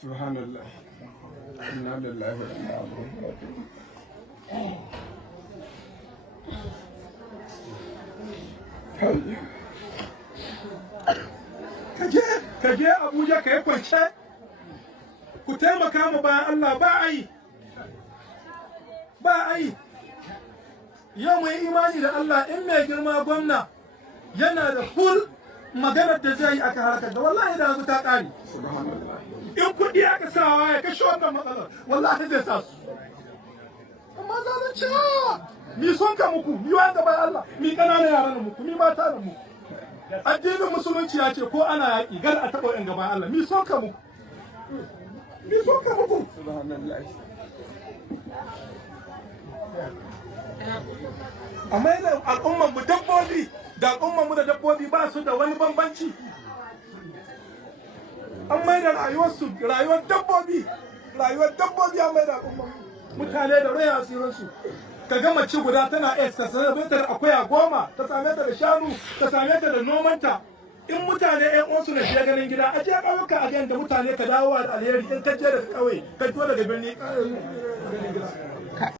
subhanallah inna lillahi wa inna ilaihi raji'un. Ka je Abuja ka yi kwance ku taimaka ma bayan Allah ba a yi yau mai imani da Allah in mai girma gwamna yana da full maganar da zai yi aka harkar da wallahi da yanzu ta ƙare in kuɗi aka sawa ya kashe wannan matsalar wallahi zai sa su amma zalunci mi son ka muku mi wa gaban Allah mi ƙananan yaran da muku mi mata da muku addinin musulunci ya ce ko ana yaƙi gar a taɓa yan gaban Allah mi son ka muku amma yana al'ummar mu dabbobi da al'ummar mu da dabbobi ba su da wani bambanci an mai da rayuwar dabbobi an mai da al'ummar mutane da raya asirinsu ka ga mace guda tana ta same ta da akwai 10 ta same ta da shanu ta same ta da nomanta in mutane ƴan uwansu na shiga ganin gida a je ƙauyuka a da mutane ka dawo da alheri in ka je daga ƙauye ka fito daga birni ganin gida